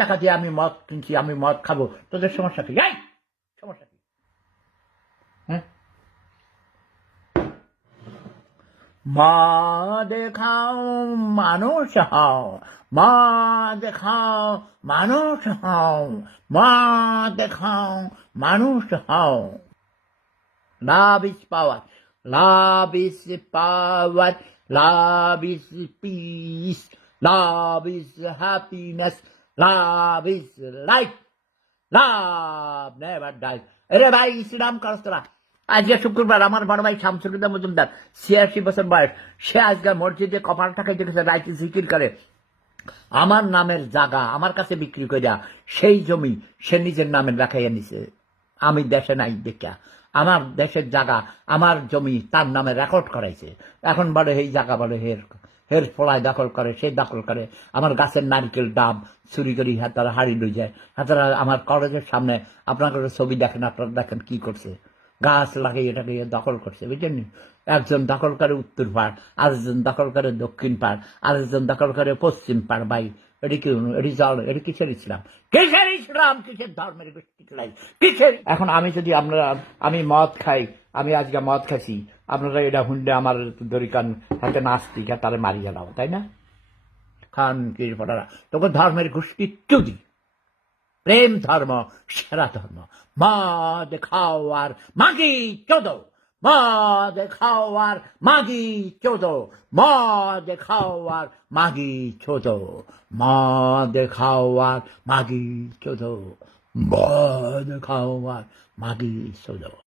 টাকা দিয়ে আমি মদ কিনছি, আমি মদ খাবো, তোদের সমস্যা কি? এই সমস্যা কি? হ্যাঁ, মদ খাও মানুষ হও, মদ খাও মানুষ হও, মদ খাও মানুষ হও। Love is power. Love is power. Love is peace. Love is happiness. Love is life. Love never dies. আরে ভাই শ্রীরাম করস্তরা, আজকে শুক্রবার আমার বড় ভাই শামসুল মজুমদার ৮৬ বছর বয়স। সে আজকে মসজিদে কপালটাকে দেখেছে, রাইতে জিকির করে। আমার নামের জায়গা আমার কাছে বিক্রি করিয়া সেই জমি সে নিজের নামে রাখাইয়া নিছে। আমি দেশে নাই দেখা আমার দেশের জায়গা, আমার জমি তার নামে রেকর্ড করাইছে। এখন বলে এই জায়গা বলে হের ফলায় দখল করে, সে দখল করে। আমার গাছের নারকেল ডাব চুরি করি হাতারা হাড়ি লই যায়। হাতারা আমার কলেজের সামনে আপনার ছবি দেখেন, আপনারা দেখেন কি করছে, গাছ লাগিয়ে এটাকে দখল করছে, বুঝলেন? একজন দখল করে উত্তর পাড়, আরেকজন দখল করে দক্ষিণ পাড়, আরেকজন দখল করে পশ্চিম পাড়। ভাই এটি কি, এটি জল, এটি কিসের ইসলাম? কিসের ইসলাম? কিসের ধর্মের কিসের? এখন আমি যদি আমি মদ খাই, আমি আজকে মদ খাইছি, আপনারা এটা শুনলে আমার দরিকান হাতে নাস্তিক তারে মারিয়ে দাও, তাই না? খান কি পড়ারা তোকে ধর্মের গোষ্ঠী চুদি। প্রেম ধর্ম সেরা ধর্ম। মদ খাওয়ার মাগি চোদো, মদ খাওয়ার মাগি চোদো, মদ খাওয়ার মাগি চোদো, মদ খাওয়ার মাগি চোদো, মদ খাওয়ার মাগি চোদো।